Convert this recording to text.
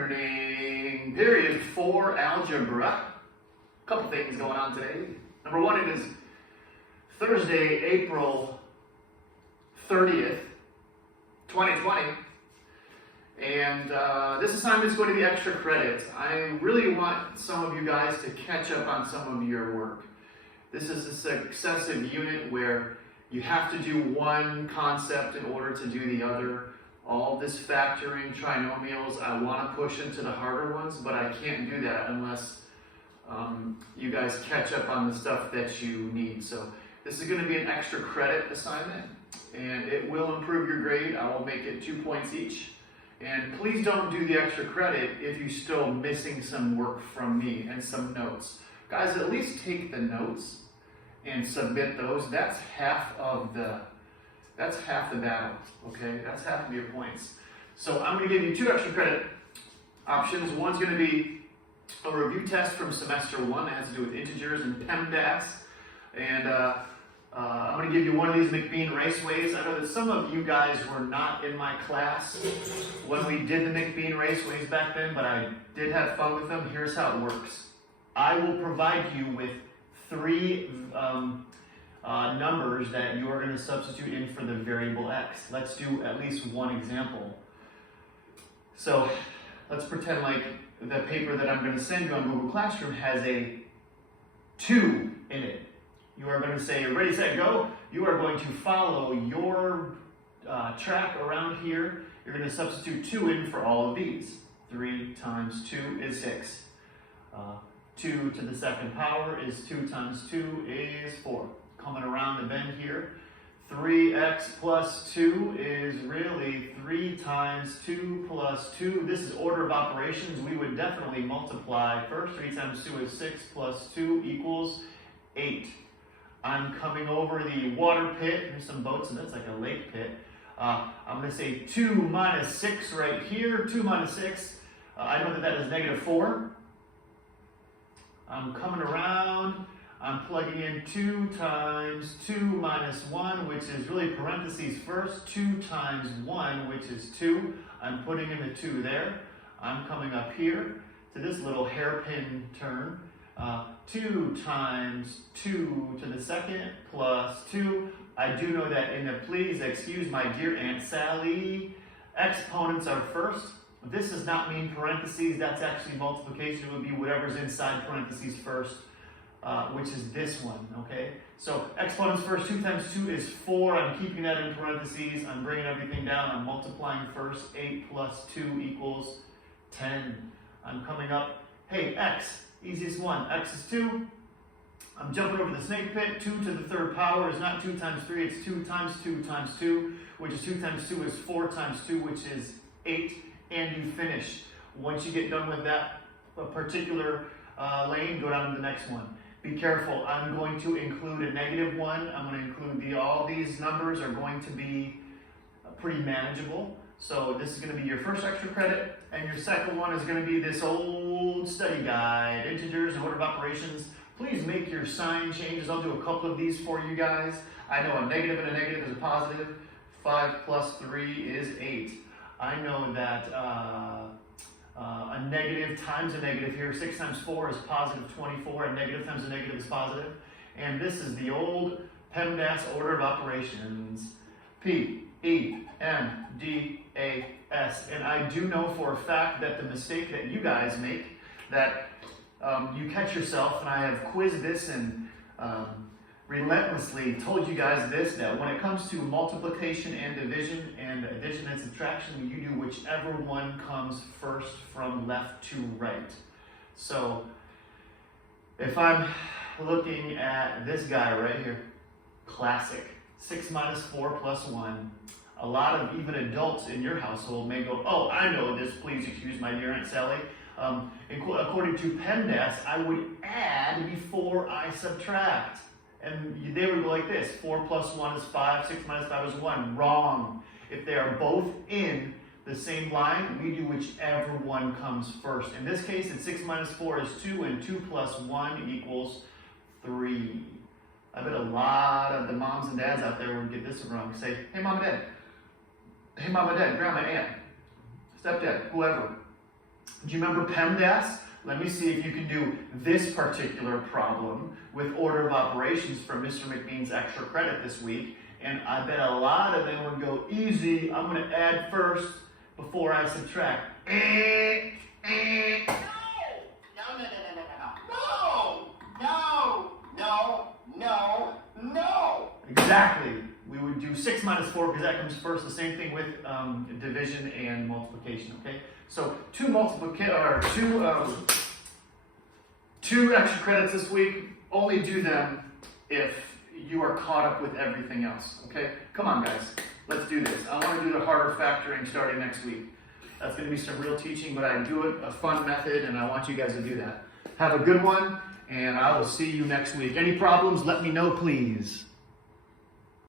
morning. Period 4 algebra. A couple things going on today. Number one, it is Thursday, April 30th, 2020. And this assignment is going to be extra credit. I really want some of you guys to catch up on some of your work. This is a successive unit where you have to do one concept in order to do the other. All this factoring, trinomials, I want to push into the harder ones, but I can't do that unless you guys catch up on the stuff that you need. So this is going to be an extra credit assignment, and it will improve your grade. I will make it 2 points each. And please don't do the extra credit if you're still missing some work from me and some notes. Guys, at least take the notes and submit those. That's half the battle, okay? That's half of your points. So I'm going to give you 2 extra credit options. One's going to be a review test from semester 1 that has to do with integers and PEMDAS. And I'm going to give you one of these McBean raceways. I know that some of you guys were not in my class when we did the McBean raceways back then, but I did have fun with them. Here's how it works. I will provide you with 3 numbers that you are going to substitute in for the variable x. Let's do at least one example. So let's pretend like the paper that I'm going to send you on Google Classroom has a 2 in it. You are going to say, ready, set, go. You are going to follow your track around here. You're going to substitute 2 in for all of these. 3 times 2 is 6. 2 to the second power is 2 times 2 is 4. Coming around the bend here, 3x plus 2 is really 3 times 2 plus 2. This is order of operations. We would definitely multiply first. 3 times 2 is 6 plus 2 equals 8. I'm coming over the water pit. There's some boats, and that's like a lake pit. I'm going to say 2 minus 6 right here. 2 minus 6. I know that that is negative 4. I'm coming around. I'm plugging in 2 times 2 minus 1, which is really parentheses first. 2 times 1, which is 2. I'm putting in the 2 there. I'm coming up here to this little hairpin turn. 2 times 2 to the second plus 2. I do know that in the please excuse my dear Aunt Sally, exponents are first. This does not mean parentheses. That's actually multiplication. It would be whatever's inside parentheses first, which is this one, okay? So exponents first. 2 times 2 is 4. I'm keeping that in parentheses. I'm bringing everything down. I'm multiplying first. 8 plus 2 equals 10. I'm coming up. Hey, x. Easiest one. X is 2. I'm jumping over the snake pit. 2 to the third power is not 2 times 3. It's 2 times 2 times 2, which is 2 times 2 is 4 times 2, which is 8. And you finish. Once you get done with that particular lane, go down to the next one. Be careful. I'm going to include a negative 1. I'm going to include all these numbers are going to be pretty manageable. So this is going to be your first extra credit, and your second one is going to be this old study guide, integers and order of operations. Please make your sign changes. I'll do a couple of these for you guys. I know a negative and a negative is a positive. 5 plus 3 is 8. I know that a negative times a negative here, 6 times 4 is positive 24, and negative times a negative is positive. And this is the old PEMDAS order of operations. P, E, M, D, A, S. And I do know for a fact that the mistake that you guys make, that you catch yourself, and I have quizzed this and relentlessly told you guys this, that when it comes to multiplication and division and addition and subtraction, you do whichever one comes first from left to right. So if I'm looking at this guy right here, classic, 6 minus 4 plus 1, a lot of even adults in your household may go, oh, I know this, please excuse my dear Aunt Sally. According to PEMDAS, I would add before I subtract. And they would go like this, 4 plus 1 is 5, 6 minus 5 is 1. Wrong. If they are both in the same line, we do whichever one comes first. In this case, it's 6 minus 4 is 2, and 2 plus 1 equals 3. I bet a lot of the moms and dads out there would get this wrong. Say, hey, mom and dad. Hey, mom and dad, grandma, aunt, stepdad, whoever. Do you remember PEMDAS? Let me see if you can do this particular problem with order of operations for Mr. McBean's extra credit this week. And I bet a lot of them would go easy. I'm going to add first before I subtract. No! Exactly. We would do 6 minus 4 because that comes first. The same thing with division and multiplication. Okay. So two extra credits this week. Only do them if you are caught up with everything else. Okay. Come on, guys. Let's do this. I want to do the harder factoring starting next week. That's going to be some real teaching, but I do it a fun method, and I want you guys to do that. Have a good one, and I will see you next week. Any problems, let me know, please.